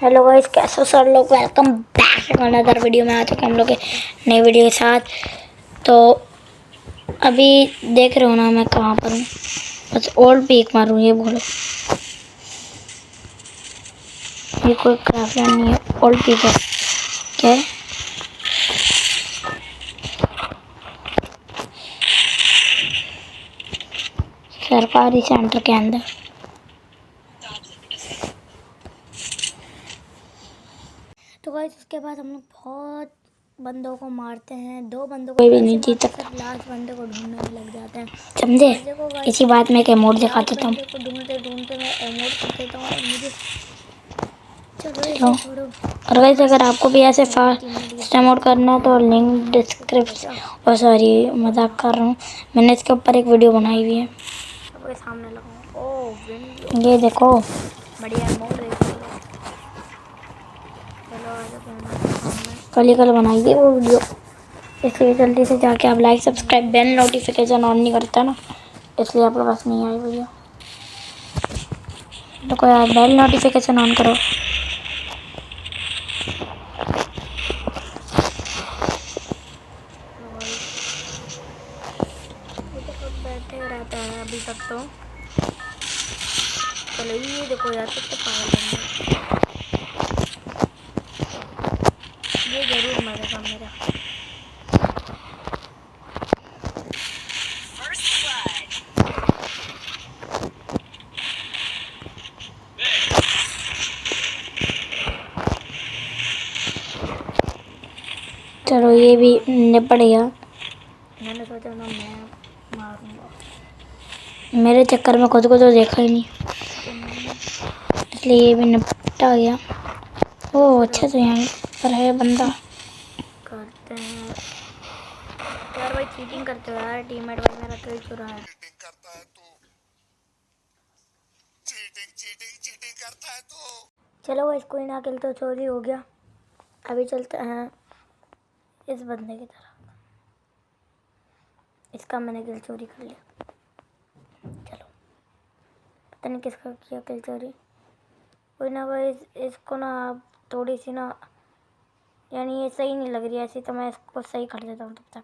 Hello guys, कैसे हो sir लोग। वेलकम बैक अनदर वीडियो में आ चुके हम लोग के नए वीडियो के साथ। तो अभी देख रहे हो ना मैं कहाँ पर हूँ। बस ओल्ड पीक मारूँ ये बोलो। ये कोई क्राफ्टलैंड नहीं है, ओल्ड पीक है। क्या है? सरकारी सेंटर के अंदर। तो गाइस उसके बाद हम लोग बहुत बंदों को मारते हैं। 2 बंदों को कोई भी नहीं जीत सकता। लास्ट बंदे को ढूंढने में लग जाते हैं, समझे। इसी बात में एक एमोट दिखा देता हूँ। ढूंढते ढूंढते मैं एमोट कर देता हूँ और मुझे चलो छोड़ो। और गाइस अगर आपको भी ऐसे फास्ट एमोट करना है तो लिंक डिस्क्रिप्शन, और सॉरी मजाक कर रहा हूँ, मैंने इसके ऊपर एक वीडियो बनाई हुई है, सबके सामने लगाऊँ। ओह ये देखो, बढ़िया एमोट है। कल बनाई थी वो वीडियो, इसलिए जल्दी से जाके आप like subscribe bell notification on नहीं करता ना, इसलिए आपके पास नहीं आई वीडियो। तो कोई आप बेल नोटिफिकेशन ऑन करो। बैठे रहता है अभी तक तो। चलो ये देखो यार कितने पागल बंदे, ये जरूर मरेगा मेरा। चलो ये भी निपट गया। मैंने सोचा ना मैं मारूंगा, मेरे चक्कर में खुद को तो देखा ही नहीं, इसलिए ये भी निपटा गया। ओह अच्छा तो यहाँ पर है बंदा। करते हैं यार भाई, चीटिंग करते हो यार। टीममेट भाई मेरा किल चुरा है। चीटिंग करता है तो। चलो भाई कोई ना, किल तो चोरी हो गया। अभी चलते हैं इस बंदे की तरफ। इसका मैंने किल चोरी कर लिया। चलो पता नहीं किसका किया किल चोरी। कोई ना भाई, इसको ना थोड़ी सी ना, यानी ये सही नहीं लग रही ऐसी, तो मैं इसको सही कर देता हूँ तब तक।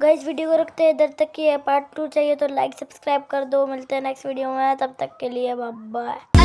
गाइस वीडियो को रखते हैं इधर तक की है। पार्ट 2 चाहिए तो लाइक सब्सक्राइब कर दो। मिलते हैं नेक्स्ट वीडियो में, तब तक के लिए बाय बाय।